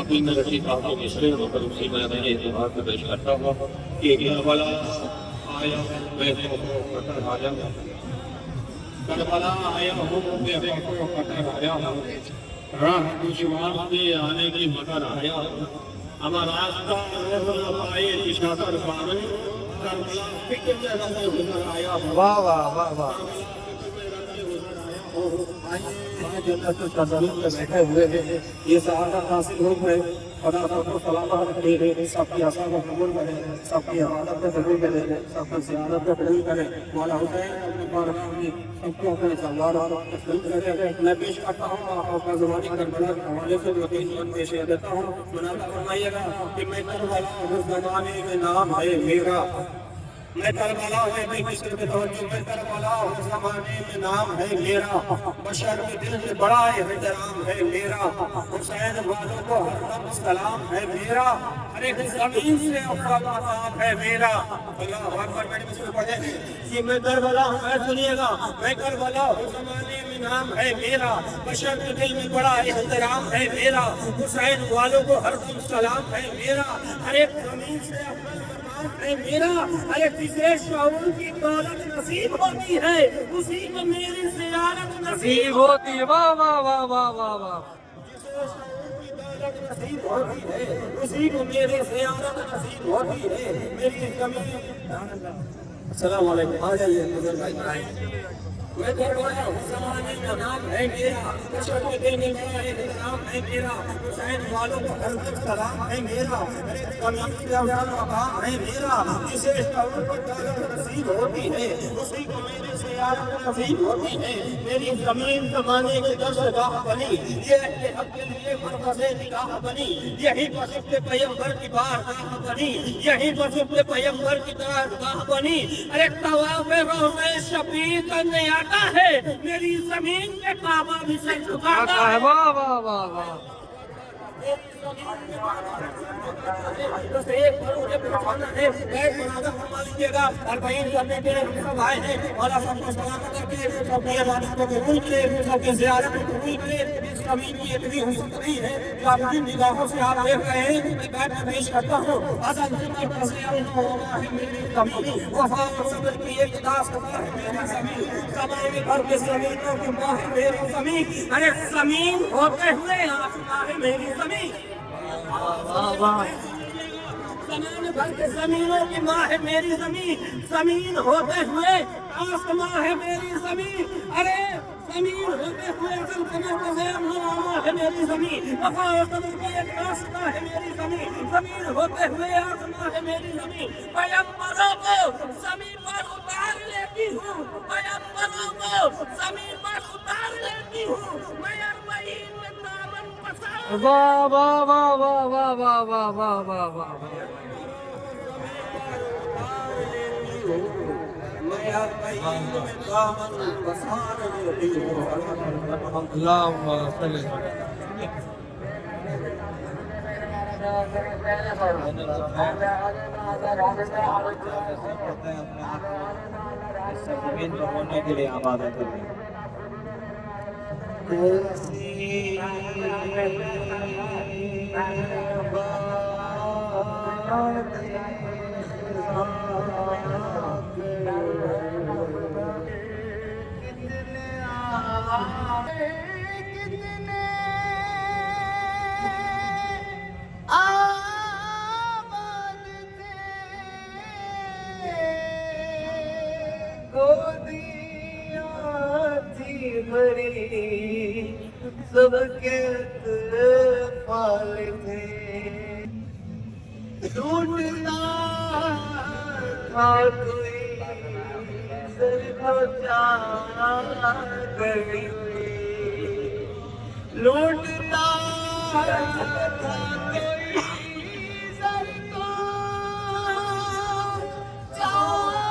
اپنی نظری صاحب کے مشرے اور اسی میں اعتبار سے پیش کرتا ہوں کہ کربلا آیا میں قطر آیا کربلا آیا ہوں میں قطر آیا راہ دشوار سے آنے کی مگر آیا ہمارا راستہ پائے اشارہ پانے کربلا فکر میں رہے گزر آیا واہ واہ واہ واہ جنت التظلم میں بیٹھے ہوئے ہیں یہ سعادت حاصل ہو گئے خدا کو سلامت رکھے سب کی آسان کو قبول کرے سب کی عبادت کو قبول کرے سب کی زیارت کو قبول کرے مولا حسین اپنے بارگاہ میں سب کو اپنے سوار اور قبول کرے میں پیش کرتا ہوں آپ کا زمانی کربلا کے حوالے سے جو تین پیش دیتا ہوں مناظر فرمائیے گا کہ میں کربلا اس زمانے میں نام ہے میرا میں کربلا ہے میں کسی کے توجہ میں کربلا اس زمانے میں نام ہے میرا بشر کے دل میں بڑا احترام ہے میرا حسین والوں کو ہر دم سلام ہے میرا ہر ایک زمین سے افضل مقام ہے میرا اللہ اکبر میں نے پڑھے کہ میں کربلا ہوں میں سنیے گا میں کربلا اس زمانے میں نام ہے میرا بشر کے دل میں بڑا احترام ہے میرا حسین والوں کو ہر دم سلام ہے میرا ہر ایک زمین سے افضل ہے میرا ارے کسے شعور کی دولت نصیب ہوتی ہے اسی کو میری زیارت نصیب ہوتی ہے واہ واہ واہ واہ واہ واہ جسے شعور کی دولت نصیب ہوتی ہے اسی کو میری زیارت نصیب ہوتی ہے میری زمین السلام علیکم آ جائیے نظر بھائی میں کربلا اس زمانے میں نام ہے میرا بشر کے دل میں بڑا احترام ہے میرا حسین والوں کو ہر دم سلام ہے میرا زمین سے افضل مقام ہے میرا جسے شعور کی دولت نصیب ہوتی ہے اسی کو میری زیارت نصیب ہوتی ہے میری زمین زمانے کی درسگاہ بنی یہ حق کے لیے مرکز نگاہ بنی یہی بشر پیغمبر کی بارگاہ بنی یہی بشر پیغمبر کی بارگاہ بنی ارے طواف روضہ شفیع کا نیاتا ہے میری زمین پہ کعبہ بھی سے جھکاتا ہے واہ واہ واہ واہ ایک بڑے پروانہ ہے ایک مناظر فرما لیجیے گا اور بہین کرنے کے لیے سب آئے ہیں مولا سب کو سلامت رکھے سب کی عبادت کو قبول کرے سب کی زیارت کو قبول کرے اس زمین کی اتنی حسن نہیں ہے کہ آپ جن نگاہوں سے آپ دیکھ رہے ہیں میں بیٹھ میں پیش کرتا ہوں اصل کی فضیل ہوگا ہے میری زمین وفا اور صبر کی ایک داستان ہے میری زمین زمانے بھر کے زمینوں کی ماں ہے میری زمین ارے زمین ہوتے ہوئے آسمان ہے میری زمین زمانے بھر کے زمینوں کی ماں ہے میری زمین زمین ہوتے ہوئے آسمان ہے میری زمین ارے زمین ہوتے ہوئے ہے میری زمین وفا و صبر کی ایک داستان ہے میری زمین زمین ہوتے ہوئے آسمان ہے میری زمین پیغمبروں کو زمین پر اتار لیتی ہوں پیغمبروں کو زمین پر اتار لیتی ہوں میں اربعین میں دامن پسار واہ واہ واہ واہ واہ واہ واہ واہ واہ واہ اللهم صل زمین پر ہونے کے لیے عبادت کریں سب کے پال تھے ڈھونڈتا تھا کوئی سر پہنچا گئی لوٹتا تھا کوئی سر کو چاہتا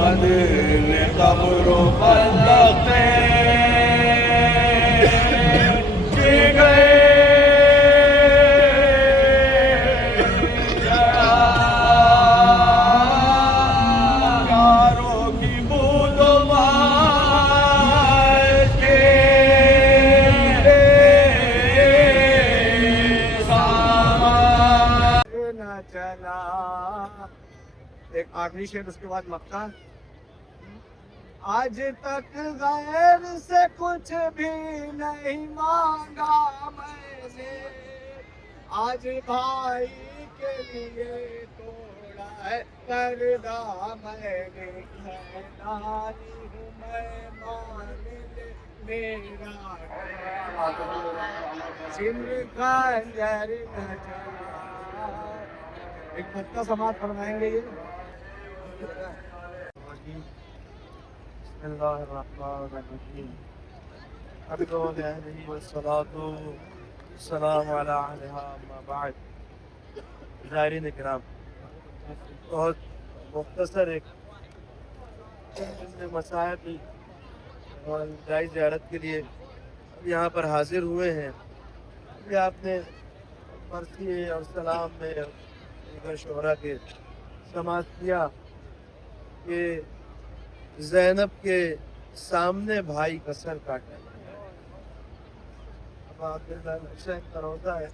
مدن قبر و بلقے ایک آخری شعر اس کے بعد مکہ. آج تک غیر سے کچھ بھی نہیں مانگا میں نے, آج بھائی کے لیے توڑا ہے پردہ میں نے, نانی ہوں میں مان لے میرا جن کا اندر نہ چلا. ایک مکہ سماعت فرمائیں گے یہ. بسم اللہ الرحمن الرحیم. الحمد للہ والصلاة والسلام علی اہلہا اما بعد. زائرین اکرام, بہت مختصر ایک مسائل اور جائے زیارت کے لیے یہاں پر حاضر ہوئے ہیں. یہ آپ نے مرثی اور سلام میں دیگر شعراء کے سماعت کیا کہ زینب کے سامنے بھائی کا سر کاٹا. اب حسین کا روضہ ہے,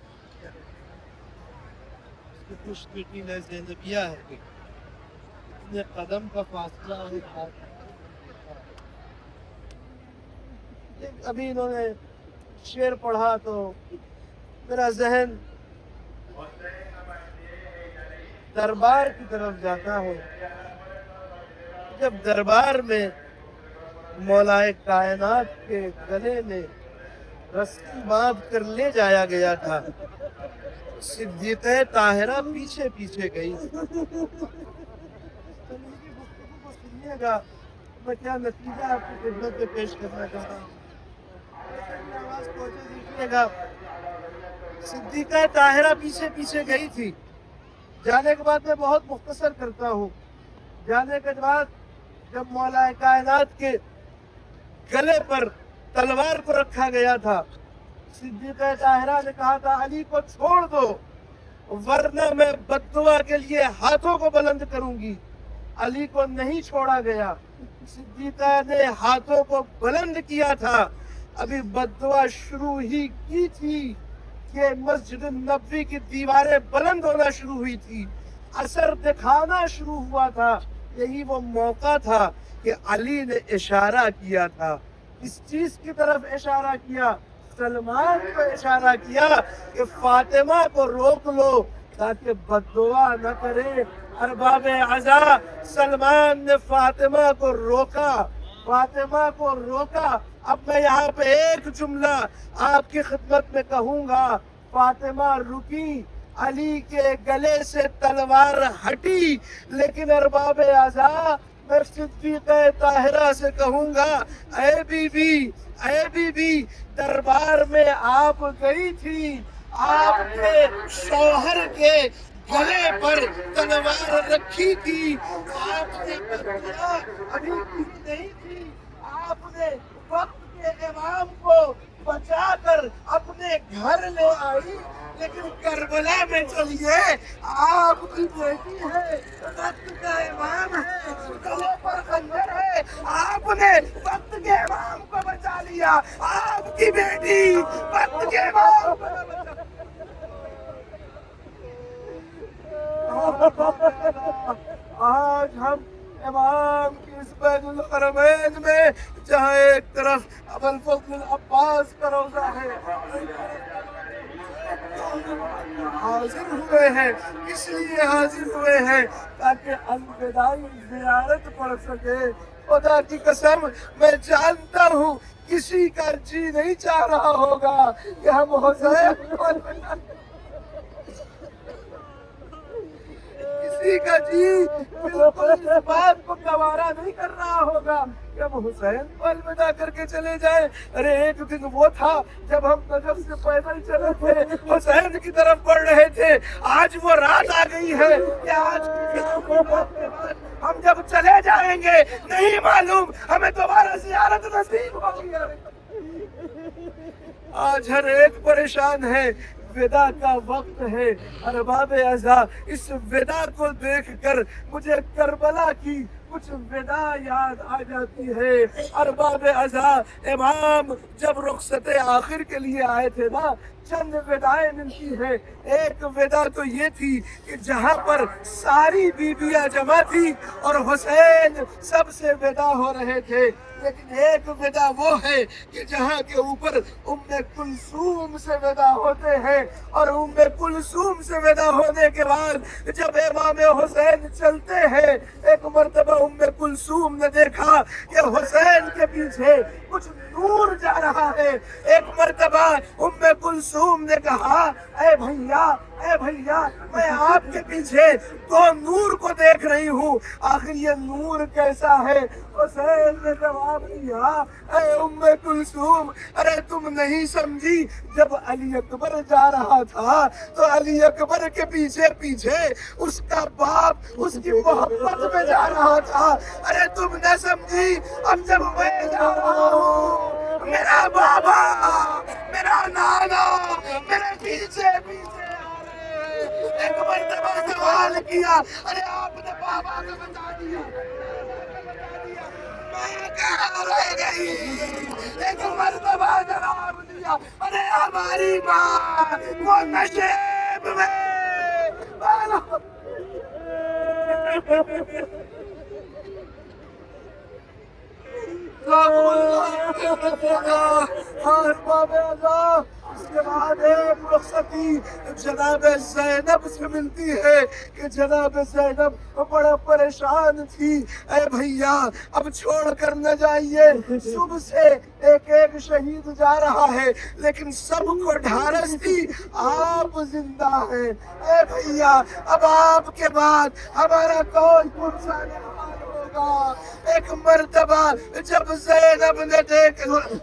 اس کی خوش بیٹی نے زینبیہ ہے, اتنے قدم کا فاصلہ ہے. ابھی انہوں نے شعر پڑھا تو میرا ذہن دربار کی طرف جاتا ہے. جب دربار میں مولائے کائنات کے گلے میں رسی باندھ کر لے جایا گیا تھا, صدیقہ طاہرہ پیچھے پیچھے گئی. سنیے گا میں کیا نتیجہ آپ کی خدمت میں پیش کرنا چاہتا ہوں. آواز پہنچے دیکھیے گا. صدیقہ طاہرہ پیچھے پیچھے گئی تھی. جانے کے بعد میں بہت مختصر کرتا ہوں. جانے کے بعد جب مولا کائنات کے گلے پر تلوار کو رکھا گیا تھا, صدیقہ طاہرہ نے کہا تھا علی کو چھوڑ دو ورنہ میں بددعا کے لیے ہاتھوں کو بلند کروں گی. علی کو نہیں چھوڑا گیا. صدیقہ نے ہاتھوں کو بلند کیا تھا. ابھی بددعا شروع ہی کی تھی کہ مسجد النبوی کی دیواریں بلند ہونا شروع ہوئی تھی, اثر دکھانا شروع ہوا تھا. یہی وہ موقع تھا کہ علی نے اشارہ کیا تھا. اس چیز کی طرف اشارہ کیا, سلمان کو اشارہ کیا کہ فاطمہ کو روک لو تاکہ بددعا نہ کرے. ارباب عزا, سلمان نے فاطمہ کو روکا, فاطمہ کو روکا. اب میں یہاں پہ ایک جملہ آپ کی خدمت میں کہوں گا. فاطمہ رکی, علی کے گلے سے تلوار ہٹی, لیکن ارباب اعضاء میں صدیقہ طاہرہ سے کہوں گا اے بی بی, دربار میں آپ گئی تھی, آپ کے شوہر کے گلے پر تلوار رکھی تھی, آپ نے بددعا ابھی کی نہیں تھی. آپ نے وقت کے امام کو بچا کر اپنے گھر لے آئی, لیکن کربلا میں چلیے آپ کی بیٹی ہے, وقت کا امام ہے, گلے پر خنجر ہے, آپ نے وقت کے امام کو بچا لیا. آپ کی بیٹی وقت کے امام کو بچا. آج ہم امام کی اس بین الحرمین میں جہاں ایک طرف ابوالفضل العباس کا روضہ ہے حاضر ہوئے ہیں, اس لیے حاضر ہوئے ہیں تاکہ الوداعی زیارت پڑھ سکے. خدا کی قسم میں جانتا ہوں کسی کا جی نہیں چاہ رہا ہوگا کہ ہم حسین کسی کا جی بالکل اس بات کو گوارا نہیں کر رہا ہوگا کہ ہم حسین کو الوداع کر کے چلے جائیں. ارے ایک دن وہ تھا جب ہم نجف سے پیدل چلے تھے, حسین کی طرف بڑھ رہے تھے. آج وہ رات آ گئی ہے کہ آج کی بات کے بعد ہم جب چلے جائیں گے نہیں معلوم ہمیں دوبارہ زیارت نصیب ہوگی. آج ہر ایک پریشان ہے، ودا کا وقت ہے. ارباب ازا اس ودا کو دیکھ کر مجھے کربلا کی کچھ ودا یاد آ جاتی ہے. ارباب ازا امام جب رخصت آخر کے لیے آئے تھے نا، چند ودائیں ملتی ہیں. ایک ودا تو یہ تھی کہ جہاں پر ساری بیویاں جمع تھی اور حسین سب سے ودا ہو رہے تھے. لیکن ایک ودا وہ ہے کہ جہاں کے اوپر ام کلثوم سے ودا ہوتے ہیں، اور ام کلثوم سے ودا ہونے کے بعد جب امام حسین چلتے ہیں، ایک مرتبہ ام کلثوم نے دیکھا کہ حسین کے پیچھے کچھ نور جا رہا ہے. ایک مرتبہ ام کلثوم نے کہا اے بھیا میں آپ کے پیچھے دو نور کو دیکھ رہی ہوں، آخر یہ نور کیسا ہے؟ حسین نے جواب دیا اے ام کلثوم، ارے تم نہیں سمجھی، جب علی اکبر جا رہا تھا تو علی اکبر کے پیچھے اس کا باپ اس کی محبت میں جا رہا تھا. ارے تم نہ سمجھی، اب جب میں جا رہا ہوں میرا بابا میرا نانا میرے پیچھے آ رہے ہیں. ایک مرتبہ سوال کیا، ارے آپ نے بابا کو بتا دیا، میں کہاں رہ گئی؟ ایک مرتبہ جواب دیا، ارے ہماری ماں وہ نشیب میں. اس کے بعد ایک رخصتی جناب زینب سے ملتی ہے کہ جناب زینب بڑا پریشان تھی. اے بھیا اب چھوڑ کر نہ جائیے، صبح سے ایک شہید جا رہا ہے لیکن سب کو ڈھارس تھی آپ زندہ ہیں. اے بھیا اب آپ کے بعد ہمارا کوئی پہنچانے والا ہوگا. ایک مرتبہ جب زینب نے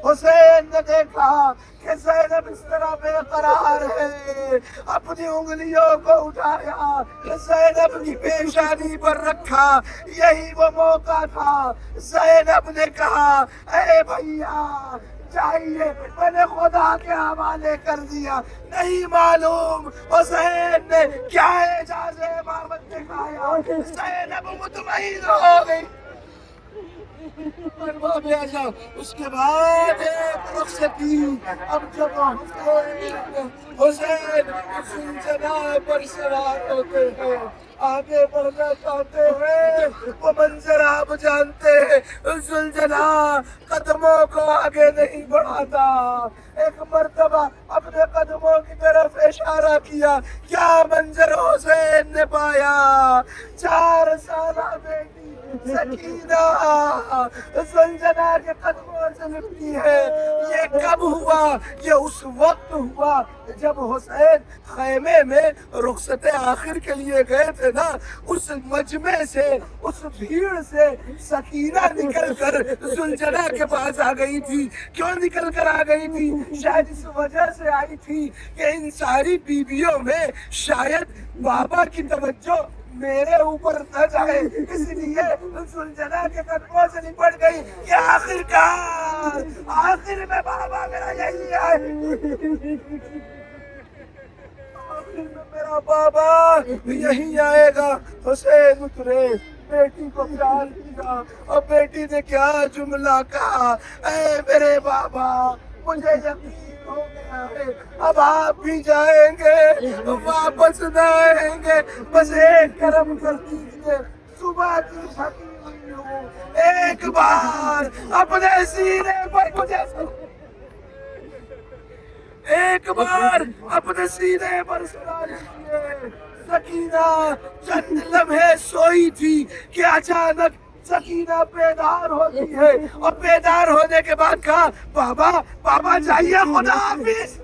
حسین نے دیکھا کہ زینب اس طرح بے قرار ہے، اپنی انگلیوں کو اٹھایا، زینب کی پیشانی پر رکھا. یہی وہ موقع تھا. زینب نے کہا اے بھیا چاہیے، میں نے خدا کے حوالے کر دیا، نہیں معلوم حسین نے کیا اعجاز امامت دکھایا. زینب مطمئن ہو گئی. اس کے بعد ایک رخصتی. اب جب حسین زلجنا پر سوار ہوتے ہیں، آگے بڑھنا چاہتے ہیں، وہ منظر آپ جانتے ہیں، زلجنا قدموں کو آگے نہیں بڑھاتا. ایک مرتبہ اپنے قدموں کی طرف اشارہ کیا، کیا منظر حسین نے پایا؟ 4 سالہ بیٹی سکینہ زلجنا کے قدموں سے لپٹی ہے. یہ کب ہوا؟ یہ اس وقت ہوا جب حسین خیمے میں رخصت آخر کے لیے گئے تھے نا. اس مجمع سے، اس بھیڑ سے سکینہ نکل کر زلجنا کے پاس آ گئی تھی. کیوں نکل کر آ گئی تھی؟ شاید اس وجہ سے آئی تھی کہ ان ساری بیویوں میں شاید بابا کی توجہ میرے اوپر نہ جائے، اس لیے زلجنا کے قدموں سے لپٹ گئی کہ آخر میں بابا میرا یہی ہے، آخر میں میرا بابا یہی آئے گا. حسین اترے، بیٹی کو پیار کیا اور بیٹی نے کیا جملہ کہا، اے میرے بابا مجھے یقین ہو گیا ہے اب آپ بھی جائیں گے، واپس نہ آئیں گے، بس ایک کرم کر دیجیے، صبح کی تھکی ہوئی ہوں، ایک بار اپنے سینے پر مجھے سلا دیجیے. سکینہ چند لمحے سوئی تھی کہ اچانک سکینہ بیدار ہوتی ہے، اور بیدار ہونے کے بعد کہا بابا جائیے، خدا حافظ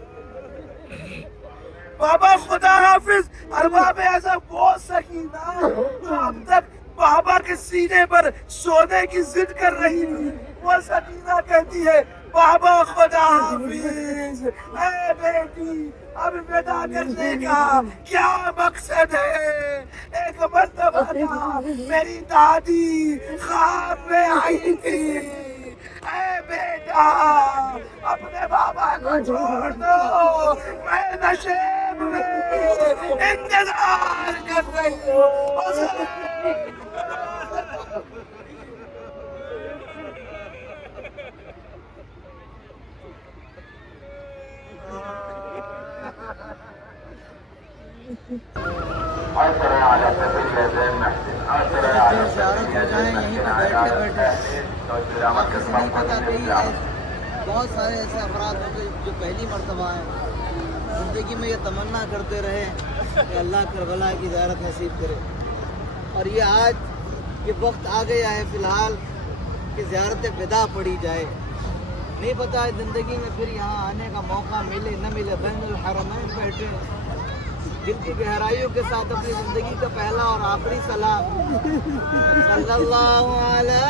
بابا، خدا حافظ. ارباب ایسا وہ سکینہ جو اب تک بابا کے سینے پر سونے کی ضد کر رہی تھی، وہ سکینہ کہتی ہے بابا خدا حافظ. اے بیٹی اب ودا کرنے کا کیا مقصد ہے؟ ایک مرتبہ میری دادی خواب میں آئی تھی. اے بیٹا اپنے بابا کو چھوڑ دو, میں نشیب میں انتظار کر رہی ہوں. زیارت ہو جائیں یہیں پہ بیٹھے بیٹھے. آپ کو نہیں پتا کئی بہت سارے ایسے افراد ہوں گے جو پہلی مرتبہ ہیں, زندگی میں یہ تمنا کرتے رہے کہ اللہ کربلا کی زیارت نصیب کرے, اور یہ آج یہ وقت آ گیا ہے فی الحال کہ زیارت وداع پڑھی جائے. نہیں پتا ہے زندگی میں پھر یہاں آنے کا موقع ملے نہ ملے. بین الحرمین بیٹھے دل کی گہرائیوں کے ساتھ اپنی زندگی کا پہلا اور آخری سلام صلی اللہ علیہ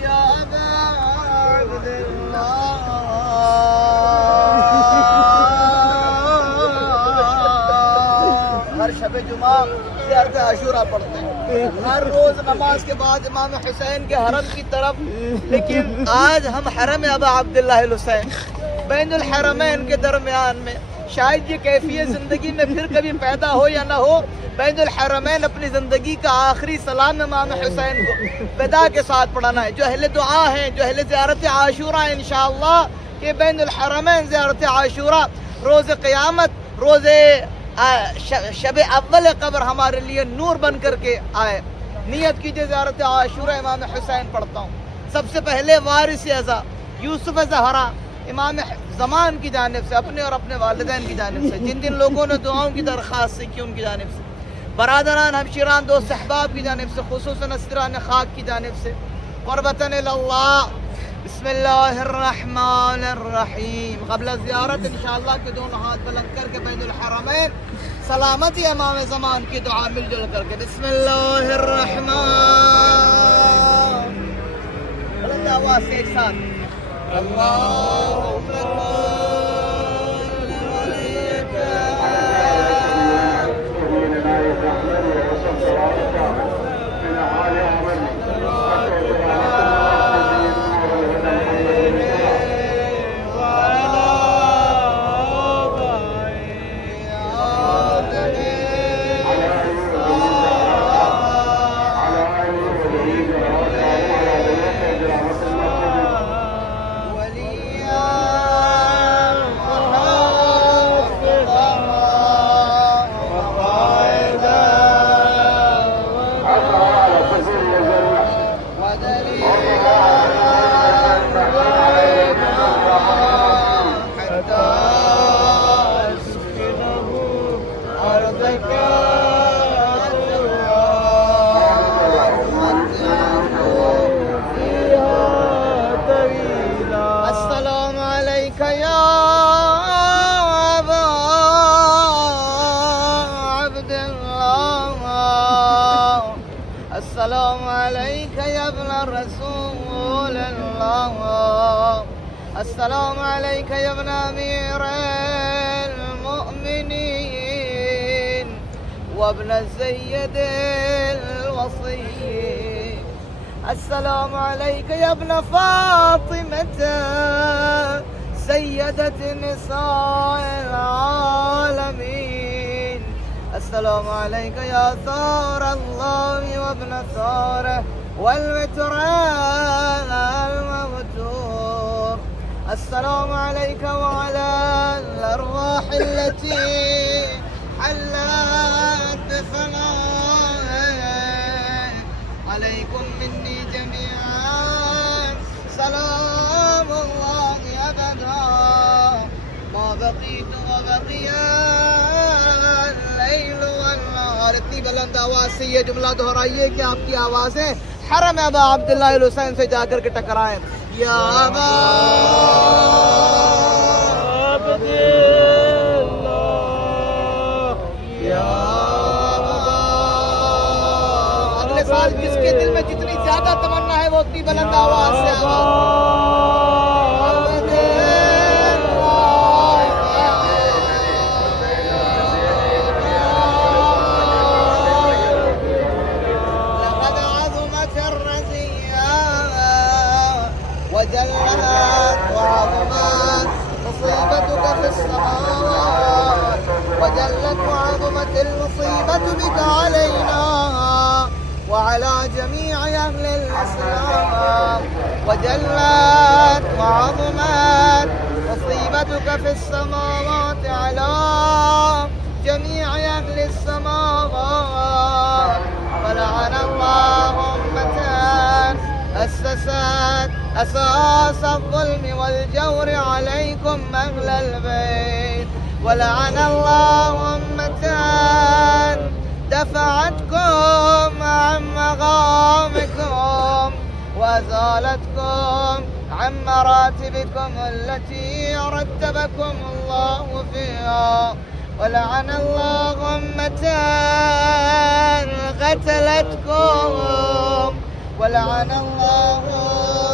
یا ابا عبداللہ. ہر شب جمعہ زیارت عاشورہ پڑھتے ہیں, ہر روز نماز کے بعد امام حسین کے حرم کی طرف. لیکن آج ہم حرم ابا عبداللہ الحسین بین الحرمین کے درمیان میں, شاید یہ کیفیت زندگی میں پھر کبھی پیدا ہو یا نہ ہو. بین الحرمین اپنی زندگی کا آخری سلام امام حسین کو وداع کے ساتھ پڑھانا ہے. جو اہل دعا ہیں, جو اہل زیارت عاشورہ ہیں, انشاءاللہ کہ بین الحرمین زیارت عاشورہ روز قیامت, روز شب اول قبر ہمارے لیے نور بن کر کے آئے. نیت کیجئے زیارت عاشورہ امام حسین پڑھتا ہوں. سب سے پہلے وارث اعظم یوسف زہرا امام زمان کی جانب سے, اپنے اور اپنے والدین کی جانب سے, جن جن لوگوں نے دعاؤں کی درخواست کی ان کی جانب سے, برادران ہمشیران دوست احباب کی جانب سے, خصوصاً اسران خاک کی جانب سے, قربتاً اللہ. بسم اللہ الرحمن الرحیم. قبل زیارت انشاءاللہ کہ دونوں ہاتھ بلند کر کے بین الحرمین سلامتی امام زمان کی دعا مل جل کر کے. بسم اللہ الرحمن, بلند آواز سے ایک ساتھ اللہم السلام عليك يا ابن رسول الله. السلام عليك يا ابن أمير المؤمنين وابن السيد الوصي. السلام عليك يا ابن فاطمة سيدة نساء العالمين. السلام عليك يا ثار الله وابن ثاره والوتر الموتور. السلام عليك وعلى الأرواح التي حلت بفنائك. عليكم مني جميعا سلام الله أبدا ما بقيت وبقي الليل والنهار. اتنی بلند آواز سے یہ جملہ دہرائیے کہ آپ کی آوازیں حرم ابا عبداللہ الحسین سے جا کر کے ٹکرائیں. یا ابا عبداللہ یا ابا اگلے سال جس کے دل میں جتنی زیادہ تمنا ہے وہ اتنی بلند آواز سے لقد عظمت الرزية وجلت وعظمت مصيبتك في السماوات وجلت وعظمت المصيبة بك علينا وعلى جميع أهل الإسلام وجلت وعظمت مصيبتك في السماوات على جميع أهل السماوات ولعن الله أمة أسست أساس الظلم والجور عليكم أهل البيت ولعن الله أمة دفعتكم عن مقامكم وأزالتكم عن مراتبكم التي رتبكم الله فيها ولعن الله أمة قتلتكم ولعن الله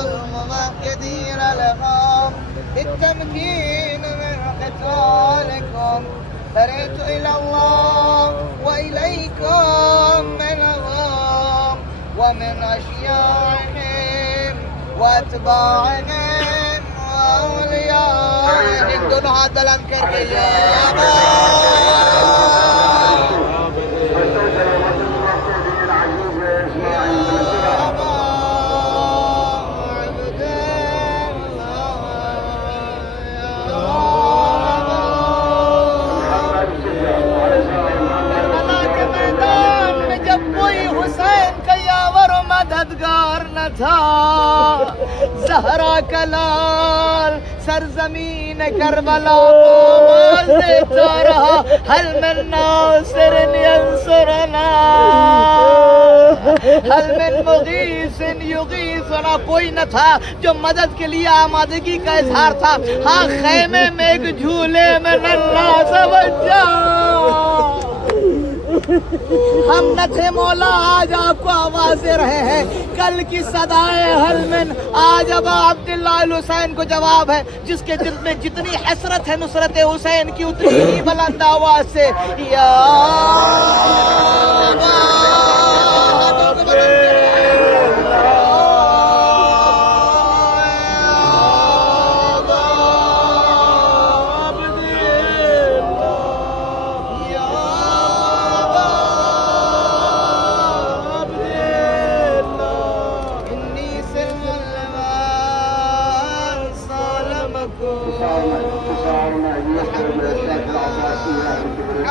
الممهدين لهم بالتمكين من قتالكم فريت إلى الله وإليكم منهم ومن أشياعهم وأتباعهم وأوليائهم دونوں ہاتھ بلند کر کے یا مددگار نہ تھا زہرا کا لال سرزمین کربلا آواز دیتا رہا هل من ناصر ينصرنا هل من مغیث یغیثنا کوئی نہ تھا جو مدد کے لیے آمادگی کا اظہار تھا ہاں خیمے میں ایک جھولے میں ننھا سا بچہ ہم نہ تھے مولا آج آپ کو آواز دے رہے ہیں کل کی صدائے حل من آج ابا عبداللہ الحسین کو جواب ہے جس کے دل میں جتنی حسرت ہے نصرت حسین کی اتنی ہی بلند آواز سے یا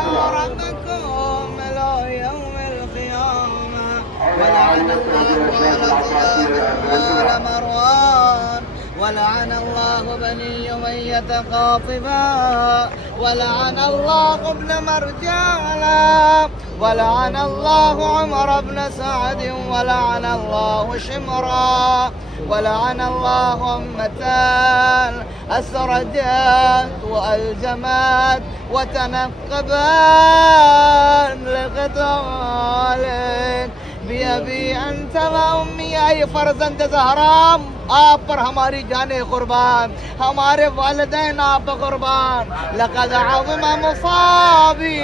حرمكم إلى يوم القيامة ولعن الله مروان ولعن الله بني أمية قاطبا ولعن الله ابن مرجانا ولعن الله عمر بن سعد ولعن الله شمرا ولعن الله أمتان أسردت وألجمت وتنقبت لقتالك بأبي أنت وأمي أي فرزند زہرا آپ پر ہماری جانیں قربان ہمارے والدین آپ قربان لقد عظم مصابي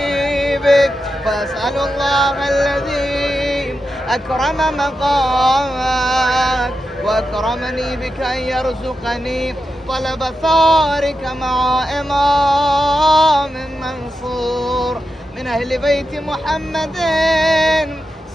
بك فأسأل الله الذي أكرم مقامك وأكرمني بك أن يرزقني طلب ثارك مع إمام منصور من أهل بيت محمد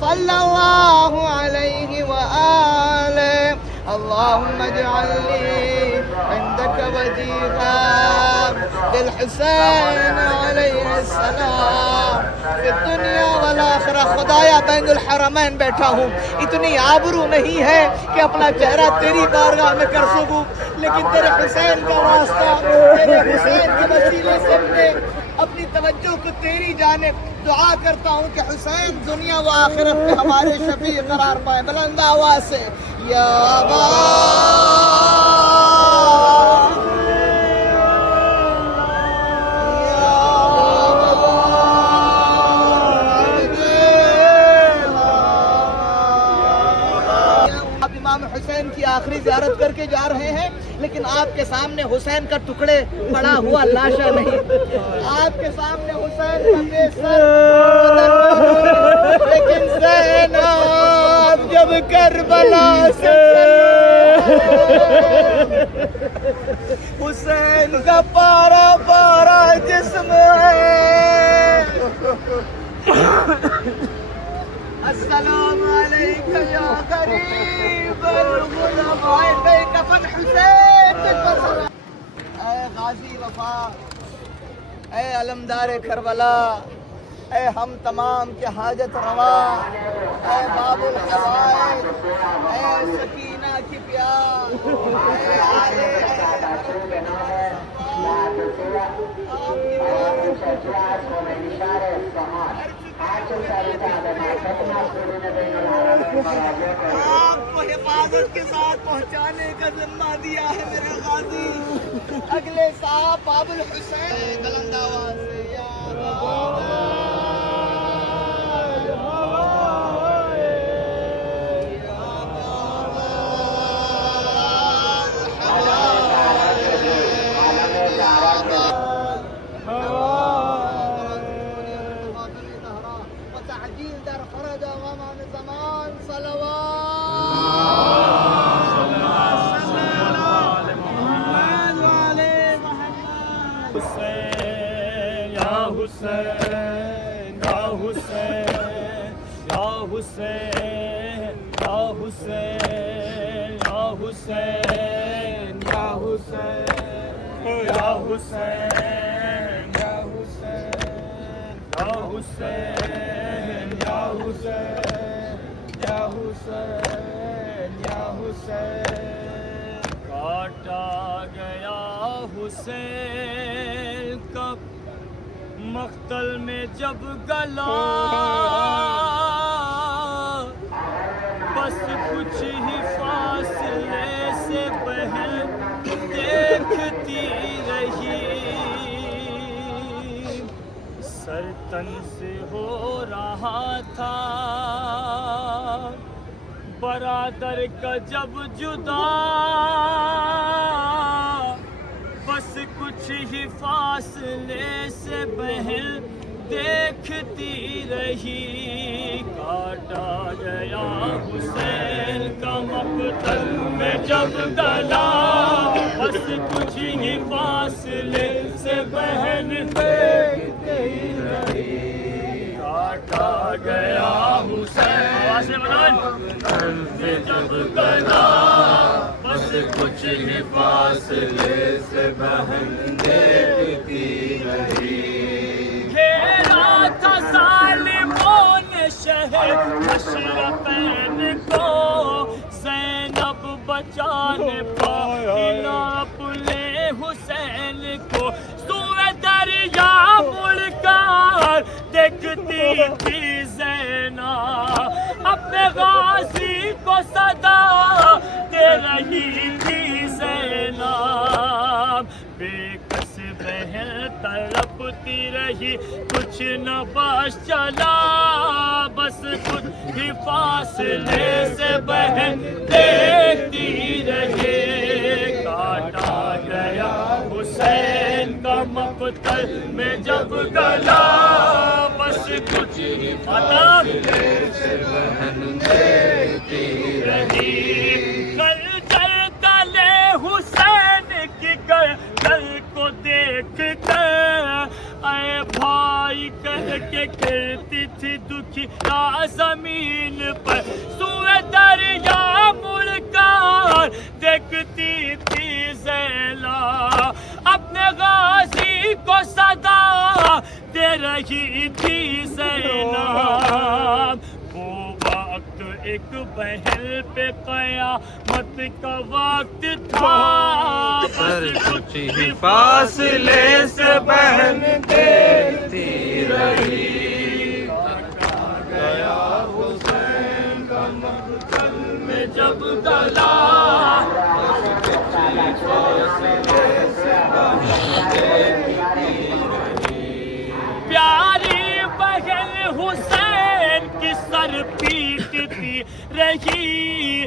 صلى الله عليه وآله اللهم اجعلني عندك وجيها للحسين عليه السلام في الدنيا والآخرة خدایا بین الحرمین بیٹھا ہوں اتنی آبرو نہیں ہے کہ اپنا چہرہ تیری بارگاہ میں کر سکوں لیکن تیرے حسین کا واسطہ تیرے حسین کے وسیلے سے اپنی توجہ کو تیری جانب دعا کرتا ہوں کہ حسین دنیا و آخرت میں ہمارے شفیع قرار پائے بلند آواز سے یا آخری زیارت کر کے جا رہے ہیں، لیکن آپ کے سامنے حسین کا ٹکڑے پڑا ہوا لاشا نہیں، آپ کے سامنے حسین کا بے سر لیکن زینب جب کربلا سے حسین کا پارا پارا جسم ہے، السلام علیکم یا غریب الغرباء بے کفن حسین، اے غازی وفا، اے علمدار کربلا، اے ہم تمام کے حاجت روا، اے باب الحوائج، اے سکینہ کی پیار، اے آلے آپ کو حفاظت کے ساتھ پہنچانے کا ذمہ دیا ہے میرے غازی، اگلے صاحب باب الحسین بلند آواز سے یا بابا کاٹا گیا حسین کا مقتل میں جب گلا، بس کچھ ہی فاصلے سے بہن دیکھتی رہی، سر تن سے ہو رہا تھا برادر کا جب جدا، بس کچھ ہی فاصلے سے بہن دیکھتی رہی، کاٹا گیا حسین کا مقتل میں جب گلا، بس کچھ ہی فاصلے سے بہن دیکھتی رہی، کاٹا گیا حسین میں جب گلا، بس کچھ ہی فاصلے سے بہن دیکھتی رہی، گھیرا تھا ظالموں نے شہر مشرقین کو، زینب بچانے پہلا اپنے حسین کو، سوئے دریا مڑ کر دیکھتی تھی زینب، اپنے غازی کو صدا دے رہی تھی زینب، بے کس بہن تڑپتی رہی، کچھ نہ بس چلا، بس کچھ ہی فاصلے سے بہن دیکھتی رہی، کاٹا گیا حسین کا مقتل میں جب گلا، بس کچھ ہی فاصلے سے بہن دیکھتی رہی، کل چل تلے حسین کی گردن کو دیکھ کر اے بھائی کہہ کے گرتی تھی دکھی زمین پر، سوئے دریا مڑ کر دیکھتی تھی زینب، اپنے غازی کو صدا دے رہی تھی زینب، وہ وقت ایک بہن پہ قیامت کا وقت تھا، بس کچھ ہی فاصلے سے بہن دیکھتی رہی، کاٹا گیا حسین کا مقتل میں جب گلا، پیاری بہن حسین کی سر پیٹتی رہی،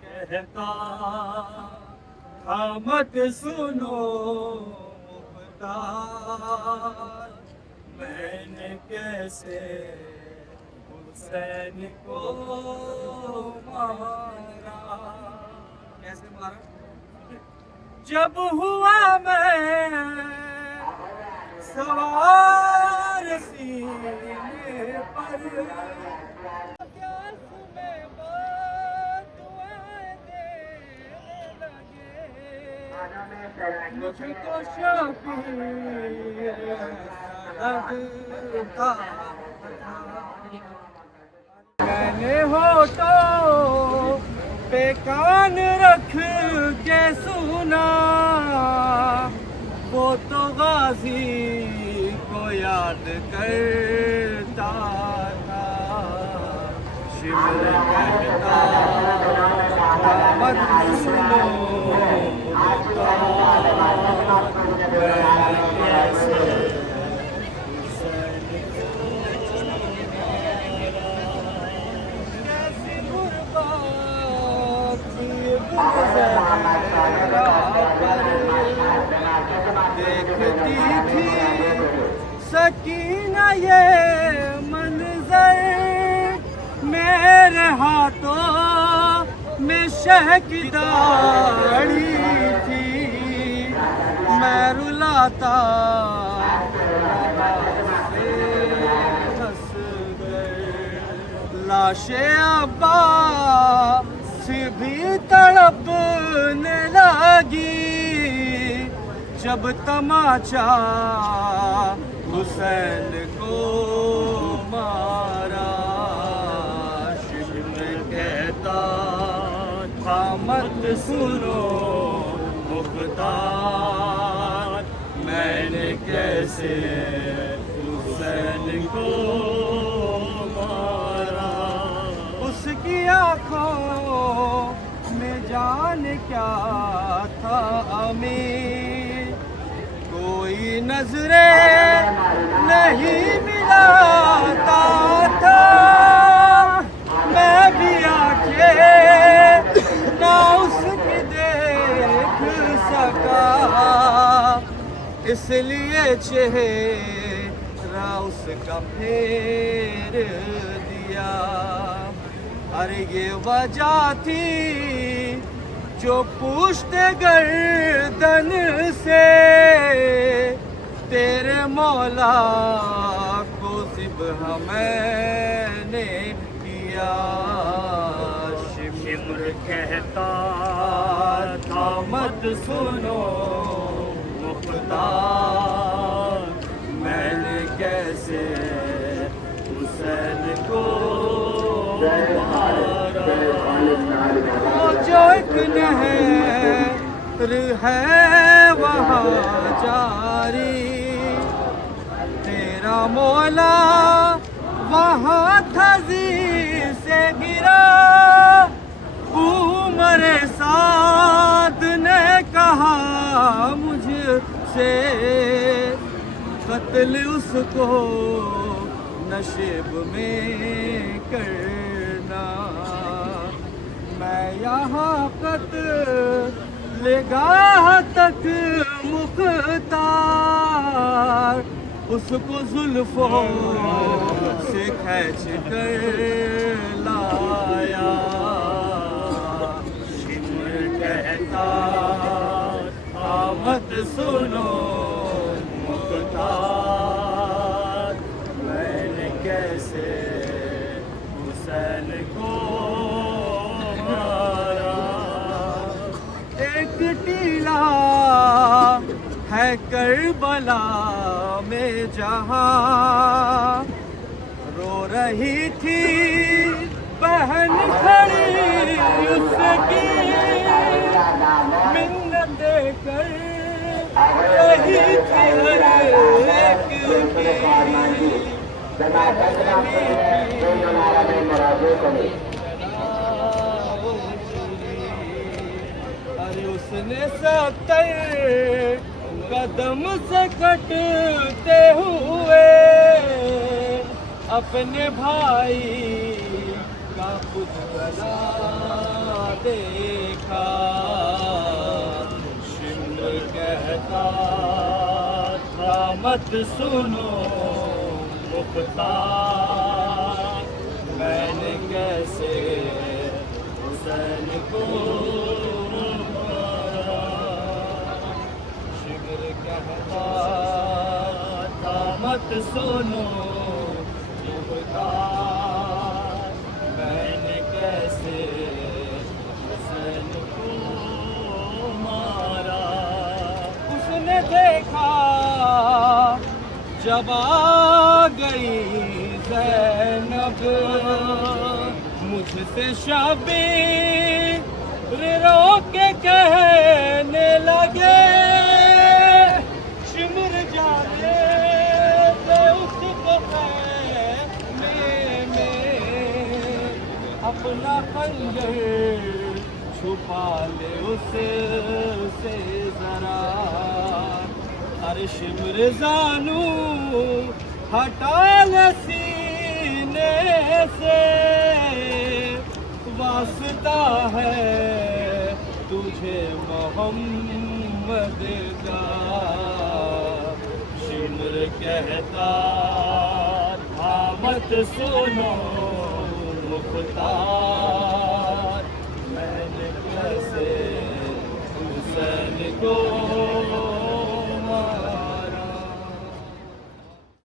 کہتا تھا مت سنو مختار میں نے کیسے حسین کو مارا کیسے مارا جب ہوا میں سوار سینے پر مجھ کو شبیر لگتا میں نے ہوٹوں پہ کان رکھ کے سنا وہ تو غازی کو یاد کرتا تھا شمر کہتا تھا مت سنو دیکھتی تھی سکینہ یہ منظر میرے ہاتھوں میں شہ کی داڑھی تھی میں رلاتا ہنس گئے لاش عباس بھی تڑپنے لگی جب تماچا حسین کو مارا شمر کہتا تھا مت سنو مختار میں نے کیسے حسین کو مارا اس کی آنکھوں میں جان کیا تھا امیر کوئی نظریں نہیں ملاتا تھا میں بھی آنکھیں نہ اس کی دیکھ سکا اس لیے چہرہ اس کا پھیر دیا ارے یہ وجہ تھی جو پشت گردن سے تیرے مولا کو ذبح میں نے کیا شمر کہتا تھا مت سنو مختار میں نے کیسے حسین کو جو ایک نہر ہے وہاں جاری تیرا مولا وہاں تھزی سے گرا عمر سعد نے کہا مجھ سے قتل اس کو نشیب میں کرنا میں یہاں قتل گاہ تک مختار اس کو زلفوں سے کھینچ کر لایا شمر کہتا مت سنو مختار میں نے کیسے حسین کو مارا ایک ٹیلا ہے کربلا میں جہاں رو رہی تھی بہن کھڑی اس کی منت کر رہی تھی ہر ایک کی ارے اس نے 70 قدم سے کٹتے ہوئے اپنے بھائی کا خود بلا دیکھا شمر کہتا تھا مت سنو مختار میں نے کیسے حسین کو شمر کہتا تھا مت سنو مختار میں نے کیسے حسین کو مارا اس نے دیکھا جب آ گئی زینب مجھ سے شبیر رو کے کہنے لگے شمر جانے دے اس کو خیمے میں اپنا خنجر چھپا لے اس سے ذرا ہر شمر زانو ہٹا لے سینے سے واسطہ ہے تجھے محمد کا شمر کہتا تھا مت سنو مختار میں نے کیسے حسین کو